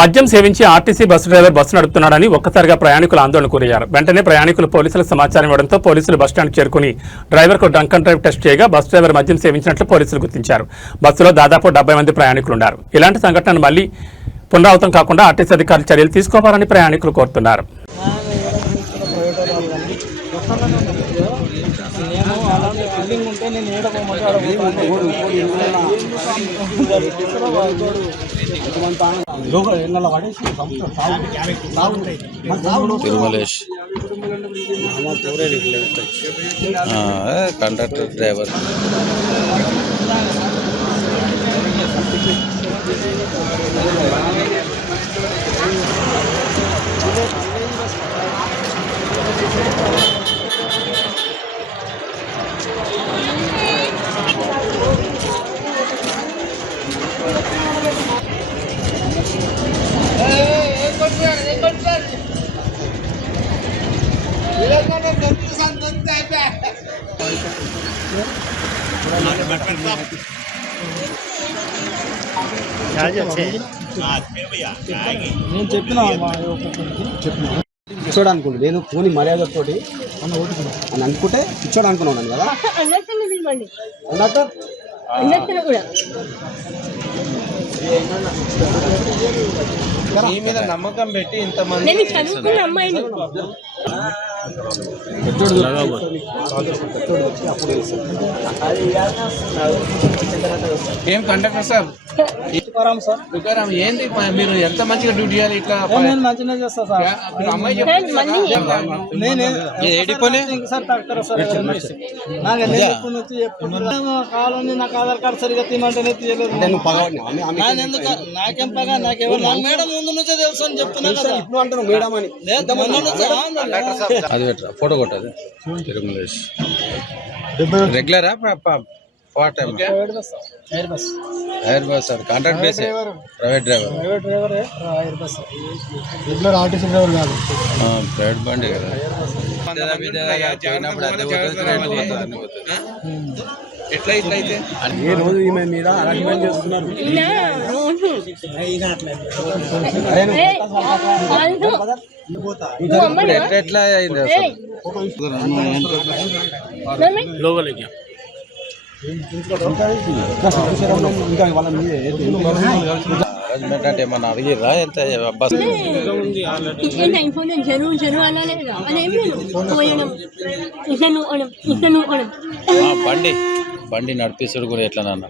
మద్యం సేవించి RTC bus driver bus నడుపుతున్నాడని ఒక్కసారిగా ప్రయాణికులు ఆందోళన గురయ్యారు. వెంటనే ప్రయాణికులు పోలీసులకు సమాచారం ఇవ్వడంతో పోలీసులు బస్టాండ్ చేరుకుని డ్రైవర్కు డ్రంక్ అండ్ డ్రైవ్ టెస్ట్ చేయగా బస్సు డ్రైవర్ మద్యం సేవించినట్లు పోలీసులు గుర్తించారు. బస్సులో దాదాపు 70 మంది ప్రయాణికులున్నారు. ఇలాంటి సంఘటనలు మళ్లీ పునరావృతం కాకుండా ఆర్టీసీ అధికారులు చర్యలు తీసుకోవాలని ప్రయాణికులు కోరుతున్నారు. తిరుమలేష్ కండక్టర్ డ్రైవర్ నేను చెప్పిన ఇచ్చోడు అనుకోండి, నేను పోనీ మర్యాదతోటి అని అనుకుంటే ఇచ్చోడు అనుకున్నాను కదా. మీ మీద నమ్మకం పెట్టి ఇంతమంది ఏం కండక్టర్ సార్ తుకారాం ఏంది మీరు ఎంత మంచిగా డ్యూటీ చేయాలి ఇట్లా మంచిగా చేస్తా సార్. అమ్మాయి కావాలని నాకు ఆధార్ కార్డు సరిగా తీయమంటేనే తీయలేదు. నాకేం పగా నాకెవరు మేడం ముందు నుంచే తెలుసు అని చెప్తున్నా కదా. ఇప్పుడు అంటాను మేడం అని అది పెట్టరా ఫోటో కొట్టది. తిరుమలేష్ రెగ్యులరా పార్ట్ టైం? ఎయిర్ బస్ అది contract base, private driver. Regular RTC driver కాదు, ప్రైవేట్ బండి కదా. పోయినప్పుడు అదే ఎట్లా ఇట్లయితే ఏ రోజు ఈమె మీద అలాంటి చేస్తున్నారు. ఎట్లా అయింది అంటే ఏమన్నా అడిగిరా ఎంత బస్ బండి నడిపిస్తుడు కూడా ఎట్లా నాన్న